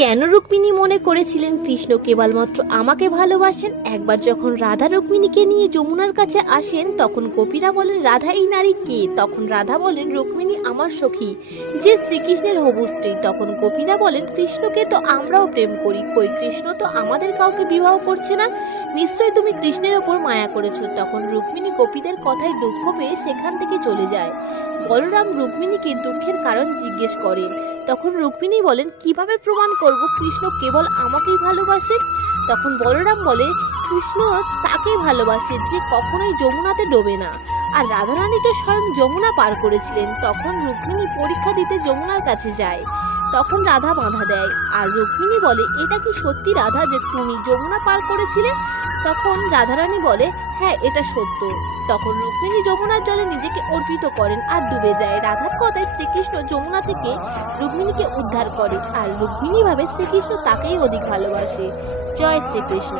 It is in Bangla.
কেন রুক্মিণী মনে করেছিলেন কৃষ্ণ কেবলমাত্র আমাকে ভালোবাসেন? একবার যখন রাধা রুক্মিণীকে নিয়ে যমুনার কাছে আসেন তখন গোপীরা বলেন, রাধা এই নারী কে? তখন রাধা বলেন, রুক্মিণী আমার সখী, যে শ্রীকৃষ্ণের হবু স্ত্রী। তখন গোপীরা বলেন, কৃষ্ণকে তো আমরাও প্রেম করি, কই কৃষ্ণ তো আমাদের কাউকে বিবাহ করছে না, নিশ্চয় তুমি কৃষ্ণের ওপর মায়া করেছো। তখন রুক্মিণী গোপীদের কথায় দুঃখ পেয়ে সেখান থেকে চলে যায়। বলরাম রুক্মিণীকে দুঃখের কারণ জিজ্ঞেস করেন। তখন রুক্মিণী বলেন, কিভাবে প্রমাণ করব কৃষ্ণ কেবল আমাকেই ভালোবাসে? তখন বলরাম বলে, কৃষ্ণ তাকেই ভালোবাসে যে কখনোই যমুনাতে ডোবে না, আর রাধারানী তো স্বয়ং যমুনা পার করেছিলেন। তখন রুক্মিণী পরীক্ষা দিতে যমুনার কাছে যায়। তখন রাধা বাধা দেয়, আর রুক্মিণী বলে, এটা কি সত্যি রাধা যে তুমি যমুনা পার করেছিলে? তখন রাধারানী বলে, হ্যাঁ এটা সত্য। তখন রুক্মিণী যমুনার জলে নিজেকে অর্পিত করেন আর ডুবে যায়। রাধার কথায় শ্রীকৃষ্ণ যমুনা থেকে রুক্মিণীকে উদ্ধার করে, আর রুক্মিণী ভাবে শ্রীকৃষ্ণ তাকেই অধিক ভালোবাসে। জয় শ্রীকৃষ্ণ।